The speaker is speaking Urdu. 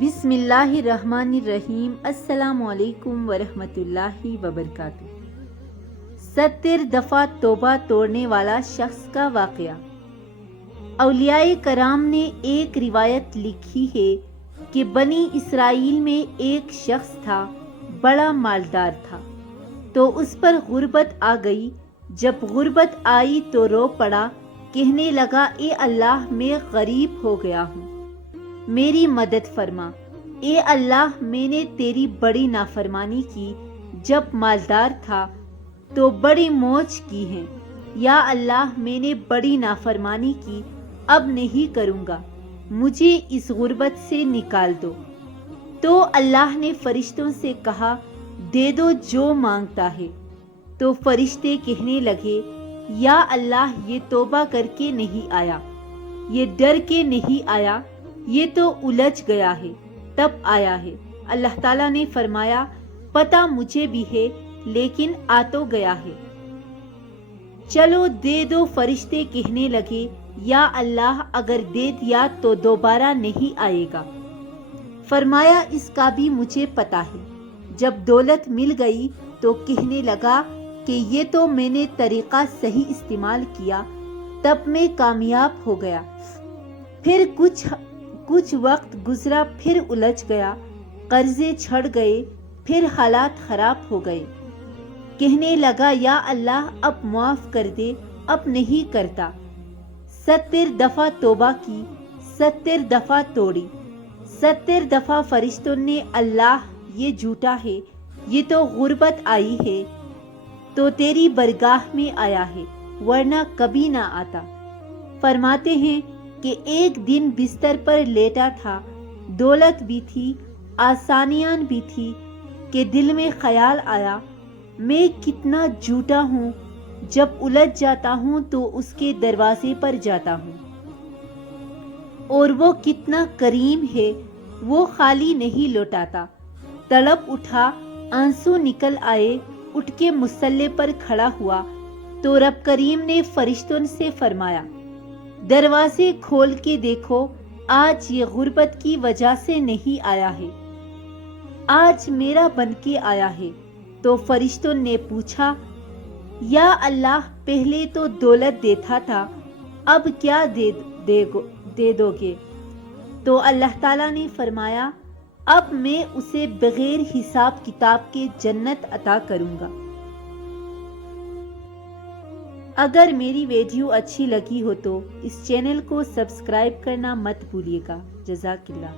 بسم اللہ الرحمن الرحیم۔ السلام علیکم ورحمۃ اللہ وبرکاتہ۔ 70 دفعہ توبہ توڑنے والا شخص کا واقعہ۔ اولیاء کرام نے ایک روایت لکھی ہے کہ بنی اسرائیل میں ایک شخص تھا، بڑا مالدار تھا، تو اس پر غربت آ گئی۔ جب غربت آئی تو رو پڑا، کہنے لگا اے اللہ میں غریب ہو گیا ہوں، میری مدد فرما۔ اے اللہ میں نے تیری بڑی نافرمانی کی، جب مالدار تھا تو بڑی موج کی ہے۔ یا اللہ میں نے بڑی نافرمانی کی، اب نہیں کروں گا، مجھے اس غربت سے نکال دو۔ تو اللہ نے فرشتوں سے کہا دے دو جو مانگتا ہے۔ تو فرشتے کہنے لگے یا اللہ یہ توبہ کر کے نہیں آیا، یہ ڈر کے نہیں آیا، یہ تو الجھ گیا ہے تب آیا ہے۔ اللہ تعالیٰ نے فرمایا پتہ مجھے بھی ہے، لیکن آ تو گیا ہے، چلو دے دو۔ فرشتے کہنے لگے یا اللہ اگر دے دیا تو دوبارہ نہیں آئے گا۔ فرمایا اس کا بھی مجھے پتہ ہے۔ جب دولت مل گئی تو کہنے لگا کہ یہ تو میں نے طریقہ صحیح استعمال کیا، تب میں کامیاب ہو گیا۔ پھر کچھ وقت گزرا، پھر الجھ گیا، قرضے چھڑ گئے، پھر حالات خراب ہو گئے۔ کہنے لگا یا اللہ اب معاف کر دے، اب نہیں کرتا۔ 70 دفعہ توبہ کی، 70 دفعہ توڑی۔ 70 دفعہ فرشتوں نے اللہ یہ جھوٹا ہے، یہ تو غربت آئی ہے تو تیری برگاہ میں آیا ہے، ورنہ کبھی نہ آتا۔ فرماتے ہیں کہ ایک دن بستر پر لیٹا تھا، دولت بھی تھی، آسانیاں بھی تھی، کہ دل میں خیال آیا میں کتنا جھوٹا ہوں، جب الجھ جاتا ہوں تو اس کے دروازے پر جاتا ہوں، اور وہ کتنا کریم ہے، وہ خالی نہیں لوٹاتا۔ تڑپ اٹھا، آنسو نکل آئے، اٹھ کے مصلی پر کھڑا ہوا تو رب کریم نے فرشتوں سے فرمایا دروازے کھول کے دیکھو، آج یہ غربت کی وجہ سے نہیں آیا ہے، آج میرا بن کے آیا ہے۔ تو فرشتوں نے پوچھا یا اللہ پہلے تو دولت دیتا تھا، اب کیا دے دو گے؟ تو اللہ تعالیٰ نے فرمایا اب میں اسے بغیر حساب کتاب کے جنت عطا کروں گا۔ اگر میری ویڈیو اچھی لگی ہو تو اس چینل کو سبسکرائب کرنا مت بھولیے گا۔ جزاک اللہ۔